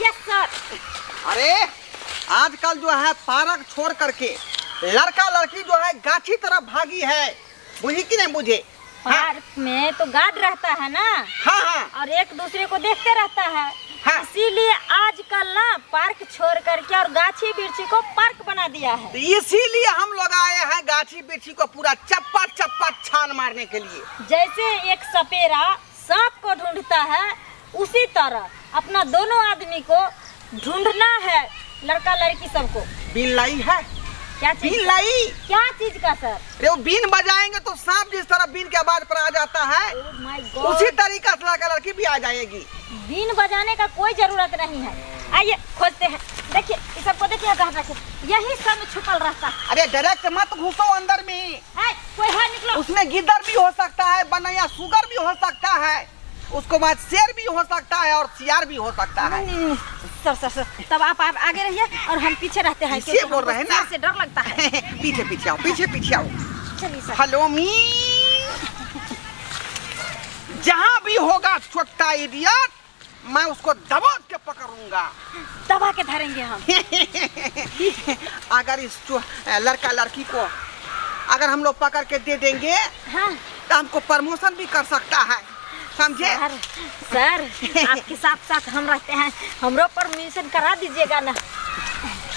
Yes sir. अरे आजकल जो है पार्क छोड़ करके लड़का लड़की जो है गाछी तरफ भागी है, बुझी कि नहीं बुझे? पार्क में तो गार्ड रहता है ना। हाँ हाँ। और एक दूसरे को देखते रहता है। हाँ। इसीलिए आजकल ना पार्क छोड़ करके और गाछी बिरछी को पार्क बना दिया है। इसीलिए हम लोग आए हैं गाछी बिरछी को पूरा चप्पा चप्पा छान मारने के लिए। जैसे एक सपेरा सांप को ढूंढता है, उसी तरह अपना दोनों आदमी को ढूंढना है, लड़का लड़की सबको। बीन लाई है? क्या चीज? बीन लाई? क्या चीज का सर? अरे वो बीन बजाएंगे तो सांप जिस तरह बीन के आवाज पर आ जाता है, Oh my God! उसी तरीका से लड़का लड़की भी आ जाएगी। बीन बजाने का कोई जरूरत नहीं है। आइए खोजते हैं। देखिए इस सबको देखिए, यही सब में छुपल रहता है। अरे डायरेक्ट मत घुसो अंदर में। है, कोई है निकलो। उसमें गिद्दर भी हो सकता है, बनैया सुगर भी हो सकता है, उसको बाद शेर भी हो सकता है और सियार भी हो सकता है। नहीं, सर तब आप आगे रहिए और हम पीछे रहते हैं। पीछे बोल रहे हैं ना? से डर लगता है। पीछे पीछे आओ, पीछे आओ। चलिए सर। हेलो मी। जहाँ भी होगा छोटा इडियट, मैं उसको दबोच के पकड़ूंगा। दबा के धरेंगे हम। अगर इस लड़का लड़की को अगर हम लोग पकड़ के दे देंगे, हाँ। तो हमको प्रमोशन भी कर सकता है, समझे? सर आपके साथ साथ हम रहते हैं, हमरो परमिशन करा दीजिएगा ना।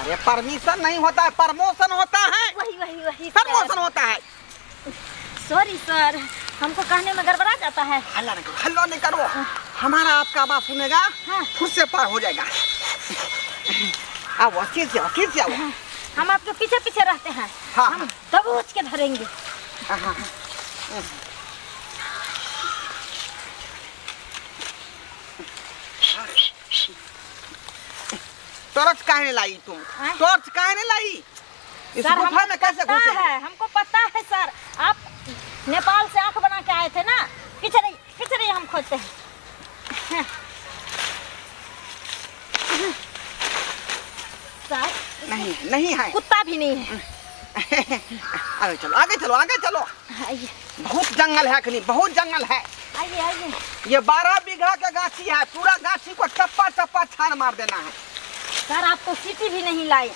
अरे परमिशन नहीं होता है, प्रमोशन होता है। वही प्रमोशन होता है। सॉरी सर, हमको कहने में गड़बड़ा जाता है। हल्ला नहीं करो, हमारा आपका आवाज सुनेगा, हाँ। खुद से पार हो जाएगा। आओ फिर से आओ। हाँ। हम आपके पीछे पीछे रहते हैं। हाँ। हम दबोच के धरेंगे। हाँ। टॉर्च काहे लाई तुम? टॉर्च काहे नहीं लाई? इस गुफा में कैसे घुसे? हमको पता है सर, आप नेपाल से आंख बना के आए थे ना। पीछे रहिए, हम खोजते हैं। सर नहीं है, कुत्ता भी नहीं है। आगे चलो। आइए। बहुत जंगल है, कहीं बहुत जंगल है। आइए। ये 12 बीघा का गाछी है, पूरा गाछी को चप्पा चप्पा छान मार देना है। सर आप तो सीटी भी नहीं लाए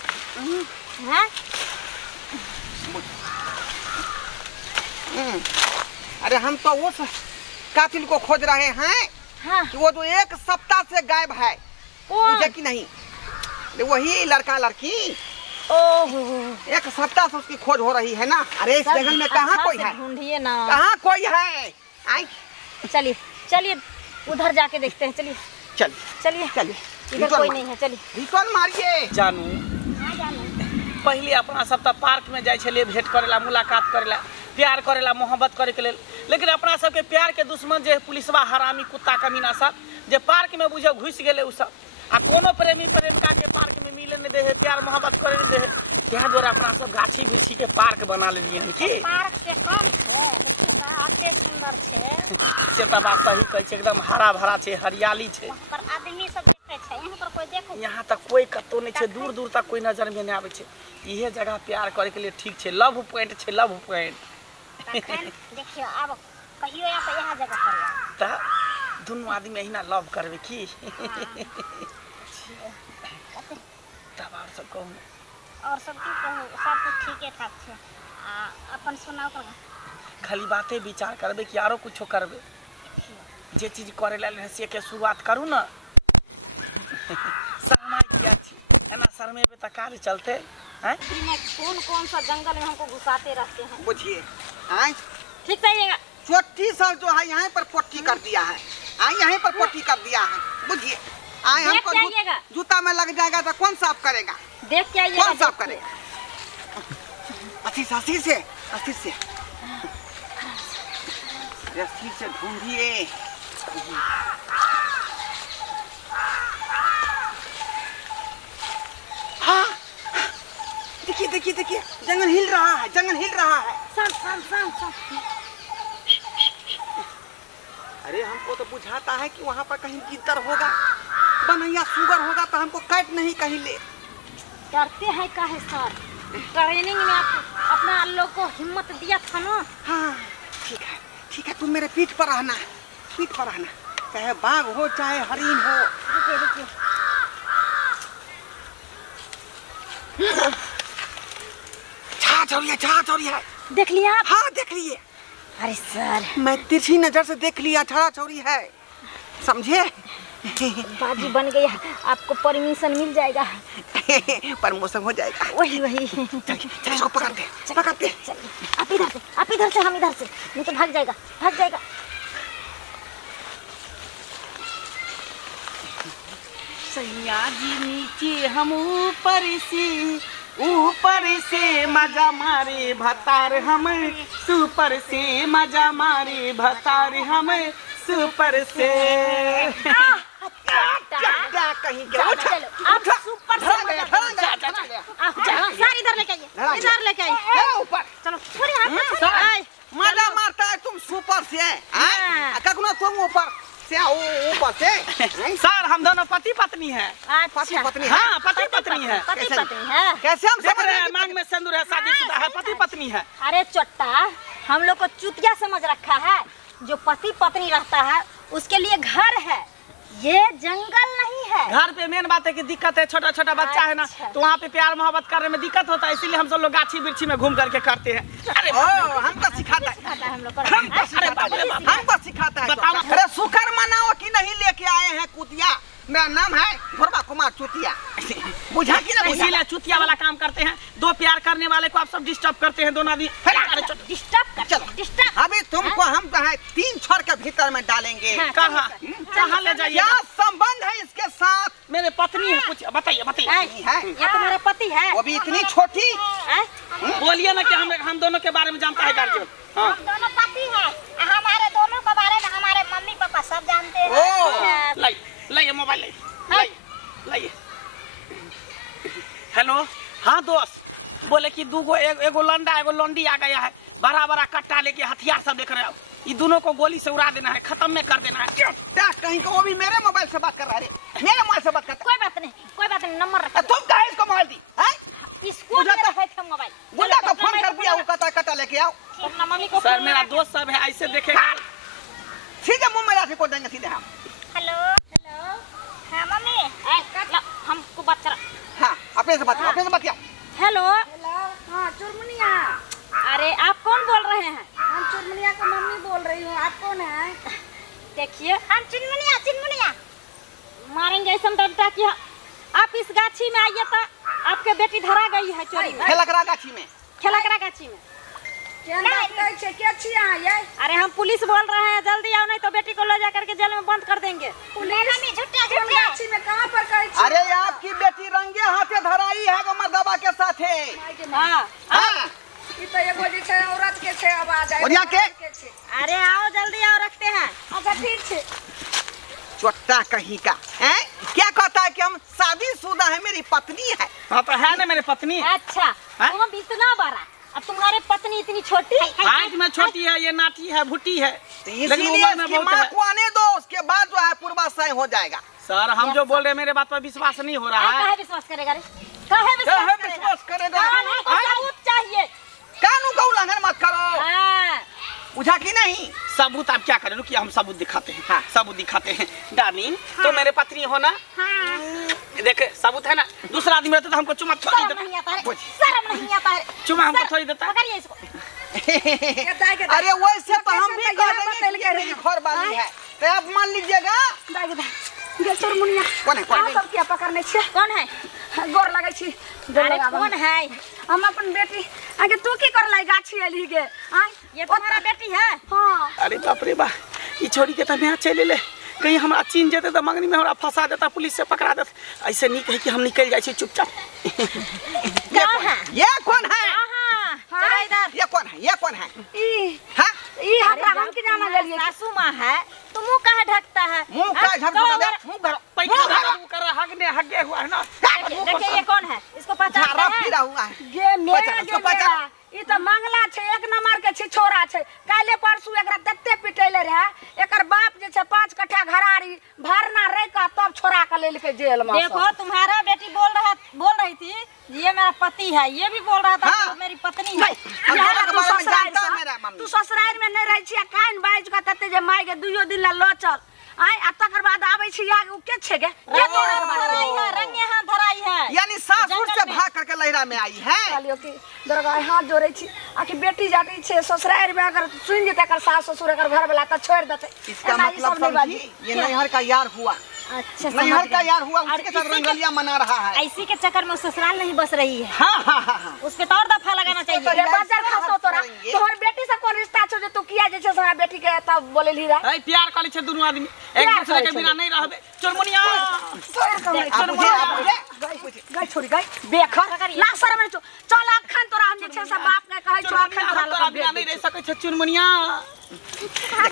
हैं? अरे हम तो उस कातिल को खोज रहे हैं। हाँ। कि वो जो 1 सप्ताह से गायब है, मुझे कि नहीं? वही लड़का लड़की। ओहो, 1 सप्ताह से उसकी खोज हो रही है ना। अरे इस जंगल में कहाँ कोई है? ढूंढिए ना। कहाँ कोई है? आई चलिए उधर जाके देखते हैं। चलिए इधर कोई नहीं है। चलिए रिटर्न मारिए। जानू पहले अपना सब तक पार्क में जाए छलिए, भेंट करेला, मुलाकात करेला, प्यार करेला, मोहब्बत करे के लेल। लेकिन अपना सबके प्यार के दुश्मन जे पुलिसवा, हरामी, कुत्ता कमीना सब जे पार्क में बुझे घुस गए, उ सब आ कोनो प्रेमी प्रेमिका के पार्क में मिले नहीं दे है, प्यार मोहब्बत करे नहीं दे है। त्या द्वारा अपना सब गाछी बिरछी के पार्क बना लेलिए हैं की। पार्क के कम छे, देखिए सुंदर छे। से त बात सही कहै छै, एकदम हरा भरा छै, हरियाली छै। पर आदमी सब देखे छै, यहाँ पर कोई देखे? यहाँ तक कोई कतो नहीं छै, दूर दूर तक कोई नजर में नहीं आवे छै। इहे जगह प्यार करे के लिए ठीक छै, लव पॉइंट छै, लव पॉइंट। देखियो अब कहियो यहाँ जगह पर त दोनों आदमी अहिना लव करबे की। तब और सब कहूँ, और सब की कहूँ, सब तो ठीके ठाक छै। अपन सुनाओ कर खाली बातें विचार करबे कि आरो कुछो करबे? जे चीज करे ला से के शुरुआत करू ना। शर्मा किया छी है ना, शर्मे पे तक काज चलते हैं। कौन सा जंगल में हमको घुसाते रहते हैं। बुझिए, ठीक रहिएगा। चोटी सब जो है यहाँ पर पट्टी कर दिया है, यहीं पर पट्टी कर दिया है, बुझिए। हमको जूता में लग जाएगा तो कौन साफ करेगा? देख के आइएगा। कौन साफ करेगा? अस्सी से ढूंढिए। हाँ, देखिए, जंगल हिल रहा है। अरे हमको तो बुझाता है कि वहाँ पर कहीं गिद्दर होगा, बनैया सुगर होगा, तो हमको काट नहीं कहीं ले। डरते हैं काहे सर? ट्रेनिंग में आप अपना लोग को हिम्मत दिया था ना। हाँ ठीक है, तुम मेरे पीठ पर रहना, चाहे बाघ हो चाहे हरिन हो। रुकिए छड़ा चौरी है। देख लिया आप? हाँ देख लिए। अरे सर, मैं तिरछी नजर से देख लिया, छड़ा चौरी है, समझे? बाजी बन गई, आपको परमिशन मिल जाएगा। प्रमोशन हो जाएगा। वही वही। चल इसको पकड़ते पकड़ते। चलिए आप इधर से, हम इधर से, नहीं तो भाग जाएगा। सैया जी नीचे हम ऊपर से मजा मारे भतार हम, सुपर से मजा मारे भतार हम, सुपर से। कहीं चलो आप सुपर से सर इधर लेके आइए, ऊपर चलो छोड़िए हाथ। मजा मारता है तुम सुपर से, कखनो तुम ऊपर से। सर हम दोनों पति पत्नी हैं। पति पत्नी? हाँ पति पत्नी है। पति पत्नी है। कैसे हम देख रहे हैं मांग में सिंदूर है, शादीशुदा है, पति पत्नी है। अरे चोट्टा, हम लोग को चुतिया समझ रखा है। जो पति पत्नी रहता है उसके लिए घर है, ये जंगल नहीं है। घर पे मेन बात है कि दिक्कत है, छोटा छोटा बच्चा है ना, तो वहाँ पे प्यार मोहब्बत करने में दिक्कत होता है, इसीलिए हम सब लोग गाछी बिरछी में घूम करके करते हैं। अरे हमको सिखाता है हम लोग हमको सिखाता है। बताओ। अरे शुक्र मनाओ कि नहीं लेके आए हैं कुतिया। मेरा नाम है घोरबा कुमार चुतिया, बुझा कि ना? इसीलिए चुतिया वाला काम करते हैं। दो प्यार करने वाले को आप सब डिस्टर्ब करते हैं, दोनों आदमी। डिस्टर्ब अभी तुमको हम 3 छोर के भीतर में डालेंगे। कहाँ ले जाइए? क्या संबंध है इसके साथ? मेरे पत्नी है, कुछ बताइए। ये तुम्हारे पति है? वो भी इतनी छोटी? बोलिए ना कि हम दोनों के बारे में जानता है गार्जियन। हम दोनों पति हैं, हमारे दोनों के बारे में हमारे मम्मी पापा सब जानते हैं। लाइए मोबाइल, लाइए। हेलो, हाँ दोस्त, बोले कि एगो लंडा एगो लौंडी आ गया है, बड़ा बड़ा कट्टा लेके हथियार सब देख रहे हो, ये दोनों को गोली से उड़ा देना है, खत्म में कर देना है। कहीं को वो भी मेरे मोबाइल से बात कर रहा है, मेरे मोबाइल से बात करता। कोई बात नहीं, नंबर रख। तुम कहे इसको मोबाइल दी? इसको थे मोबाइल, गुंडा को फोन कर दिया, वो कहता कट्टा लेके आओ। अपना मम्मी को। सर मेरा दोस्त सब है, ऐसे देखेगा सीधे मुंह में लाठी को देंगे सीधे हम। हेलो, हाँ मम्मी, हमको बात करा। हाँ अपने से बात। हेलो, हाँ चुरमुनिया। अरे आप कौन बोल रहे हैं? हम चुरमुनिया का मम्मी बोल रही हूँ, आप कौन है? देखिए, हम चिनमुनिया मारेंगे ऐसा डरता कि आप इस गाछी में आइए तो आपके बेटी धरा गई है चोरी में। खेलकरा गाछी में। अरे हम पुलिस बोल रहे हैं, जल्दी आओ नहीं तो बेटी को ले जा करके जेल में बंद कर देंगे। गाछी में कहाँ पर कही? अरे आपकी बेटी रंगे हाथे धराई है वो मर्दबा के साथ है। तो एगो जे छै औरत के छै, अब आ जाए। ओरिया के? अरे आओ जल्दी आओ, रखते हैं। अच्छा ठीक है। चोट्टा कहीं का है, क्या कहता है कि हम शादीशुदा है, मेरी पत्नी है। हाँ तो है ना मेरी पत्नी। अच्छा, तुम इतना बड़ा, अब तुम्हारे पत्नी इतनी छोटी? हाइट में छोटी है, ये नाटी है, भुट्टी है, लेकिन उम्र में बहुत है। को आने दो, उसके बाद जो है पूर्वाशय हो जाएगा। सर हम जो बोल रहे हैं मेरे बात पर विश्वास नहीं हो रहा है। विश्वास करेगा? विश्वास करेगा? सबूत चाहिए। कानून का उल्लंघन मत करो, बुझा कि नहीं? सबूत आप क्या करें, रुकिए हम सबूत दिखाते हैं। हाँ सबूत दिखाते हैं डार्लिंग। तो मेरे पत्नी हो ना? देखे सबूत है ना, दूसरा आदमी रहता तो हमको चुमा थोड़ी देता। शर्म नहीं आता है। चुमा हमको थोड़ी देता। पकड़िए इसको। अरे वैसे तो हम भी कह देंगे कि मेरी घर वाली है, तो आप मान लीजिएगा। चुरमुनिया कौन है? सब क्या पकड़ने छियै? कौन है? गोर लगे छी। अरे कौन है? हम अपन बेटी आगे तू की कर लाई गाछी एली के? ये तुम्हारा बेटी है? हाँ। अरे बाप रे बा, ये छोड़ी के तब यहाँ चले ले, कहीं हमारा चीन जेते तो मंगनी में हमारा फंसा देता, पुलिस से पकड़ा देता। ऐसे नहीं कहे कि हम निकल जाए चुपचाप। ये कौन है? चलो इधर। ये कौन है? हम की जाना ले लिए। सासू माँ है तो मुंह कहाँ ढकता है? मुंह का ढक दे, मुंह भरो, हगे हुआ है ना। देखिए ये कौन है, इसको पहचानते हैं? फिरा हुआ है। ये मेरा ई तो मंगला छै, एक नंबर के छी, छोरा छै। काले परसू एकरा तत्ते पिटेले रहे, एकर बाप जे छै 5 कट्ठा घरारी भरना रह का तब छोरा के लेल के जेल में। देखो तुम्हारा बेटी बोल रही थी ये मेरा पति है, ये भी बोल रहा था कि मेरी पत्नी है। तू ससुराल में नहीं रह छिया, कान बाज का तत्ते जे माय के 2 दिन ला लो चल आय, आ तकर बाद आबै छी, उ के छै गे? रंगे हाथ धराई है। यानी सासुर से भाग करके लहरा में आई है। कहलियो कि दरगाह हाथ जोड़े छी आखिर बेटी जाती छे ससुराल में अगर सुन जेते कर सास ससुर अगर घर वाला त छोड़ देते। इसका मतलब समझी ये नैहर का यार हुआ। अच्छा नैहर का यार हुआ, उसके साथ रंगलिया मना रहा है। इसी के चक्कर में ससुराल नहीं बस रही है। हाँ। उस पे तो और दफा लगाना चाहिए। रे बाजार खासो तोरा तोहर बेटी से कोन रिश्ता छो जे तू किया जे छे हमरा बेटी के तब बोले ली रा। ए प्यार करै छै दुनू आदमी, एक दूसरे के बिना नहीं रहबे। चुनमुनिया गाय छोड़ी गाय बेखर ना शर्म नहीं चल अखन तोरा हम जे छे सब बाप के कहै छो अखन तोरा लगा बिना नहीं रह सकै छै चुनमुनिया।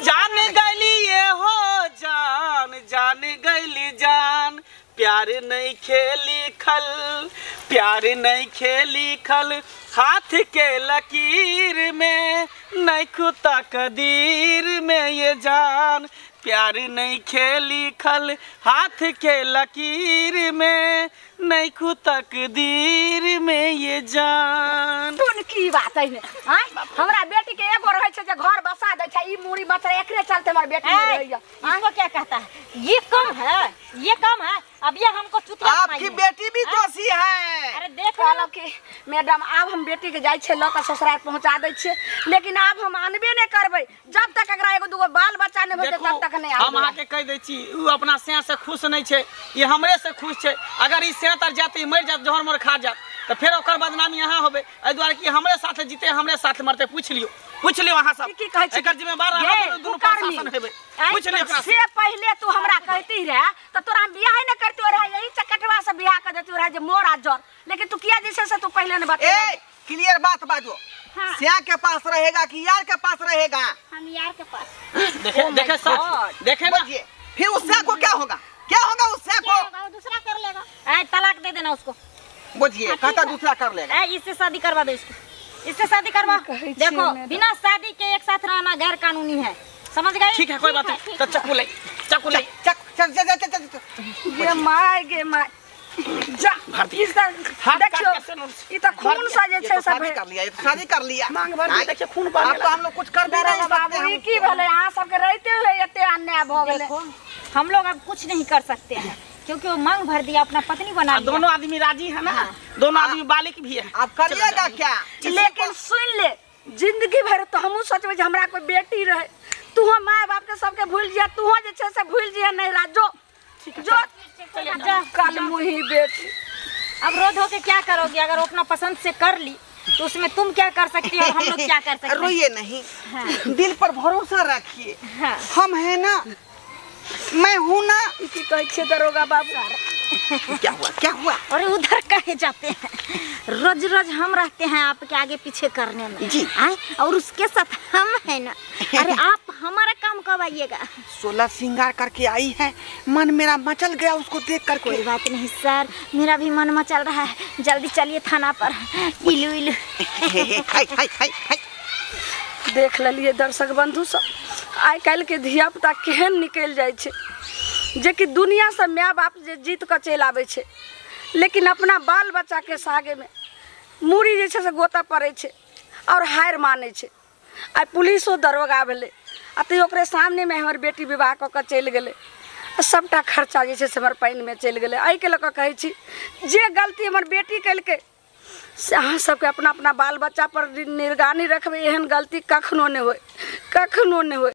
जान गइली ये हो जान गइली जान, प्यार नहीं खेली खल, प्यार नहीं खेली खल, हाथ के लकीर में नहीं खुता कदीर में ये जान, प्यार नहीं खेली खल, हाथ के लकीर में नहीं खुता कदीर में ये जान। तून की बात है ने हां हमरा बेटी के एगो रहे छे जे घर बसा दे छे, ई मूड़ी मचर एकरे चलते हमर बेटी में रहिया। हमको क्या कहता है ये कम है, ये कम है। अब ये हमको चुतिया आपकी बेटी भी दोषी है। अरे देख कहलो कि मैडम अब हम बेटी के जाय छे ल के ससुराल पहुंचा दे छे, लेकिन अब हम अनबे नहीं करबे जब तक एकरा एगो दूगो बाल बच्चा नहीं होते तब तक नहीं हम आके कह दै छी उ अपना से खुश नहीं छे, ये हमरे से खुश छे। अगर ई से तर जाते मर जात जहर मर खा जात तो फिर ओकर बदनामी यहाँ होबे। ए दुआरे कि हमरे साथ जीते हमरे साथ मरते। पूछ लियो वहां सब की कहै छी एकर जिम्मेदार हम दुनू प्रशासन हेबे। पूछ लियो ओकरा से पहले तू हमरा कहती रहे तो तोरा बियाह नहीं करती रहे, यही चकटवा से बियाह कर देती रहे जे मोरा जर, लेकिन तू किया जैसे से तू पहले ने बता। ए क्लियर बात बाजो। हाँ। सिया के पास रहेगा कि यार के पास रहेगा? हम यार के पास। देखे सच देखे ना। फिर उससे को क्या होगा? क्या होगा उससे को? दूसरा कर लेगा। ए तलाक दे देना उसको। बुझिए कहता दूसरा कर लेगा। ए इससे शादी करवा दो इसको, इससे शादी करवा। देखो बिना शादी के एक साथ रहना गैर कानूनी है, समझ गए? ठीक है कोई बात नहीं। तो चक्कू ले ये माय गे माय जा देखियो ई त खून सा जे छे सब शादी कर लिया, ये शादी कर लिया। मांग भर दे, देखिए खून बह अब तो हम लोग कुछ कर भी नहीं बाबू सकते। ई की भले यहाँ सबके रहते हुए एते अन्याय भ गेले। देखो हम लोग अब कुछ नहीं कर सकते हैं क्योंकि वो मांग भर दिया, अपना पत्नी बना लिया। दोनों आदमी राजी है ना, दोनों आदमी बालिक भी है। आप करिएगा क्या? लेकिन सुन ले जिंदगी भर तो हमहू सोचबे जे हमरा कोई बेटी रहे, तू हम माय बाप के सबके भूल जिया, तू जे छे से भूल जिया नहीं राजो जो कल मुही बेटी। अब रो धो के क्या करोगे? अगर वो अपना पसंद से कर ली तो उसमें तुम क्या कर सकती हो और हम लोग क्या कर सकते हैं? रोइए नहीं। हाँ। दिल पर भरोसा रखिए। हाँ। हम है ना, मैं हूँ ना। इसी कहे छे दरोगा बाबू। क्या हुआ क्या हुआ? और उधर कहे जाते हैं, रोज रोज हम रहते हैं आपके आगे पीछे करने में जी। और उसके साथ हम है ना। अरे आप हमारा काम कब आइएगा? 16 श्रृंगार करके आई है, मन मेरा मचल गया उसको देख कर। कोई बात नहीं सर, मेरा भी मन मचल रहा है, जल्दी चलिए थाना पर। इलू इलू देख लिये दर्शक बंधु सब, आइ काल्हि के धिया पुता केहन निकल जाए छे जे कि दुनिया से माय बाप जे जीत के चल आवे छे, लेकिन अपना बाल बच्चा के सागे में मूड़ी जे छे से गोता पड़े छे और हार माने छे। आ पुलिसो दरोगा भेले आ तो ओकरे सामने में हमर बेटी विवाह क के चल गेले, सबटा खर्चा जे छे से हमर पानी में चल गेले। आई के लऽ कऽ कहै छी जे गलती हमर बेटी कलके से अहाँ सबके अपना अपना बाल बच्चा पर निगरानी रखबे, एहन गलती कखनो नहीं होय, कखनो नहीं होय।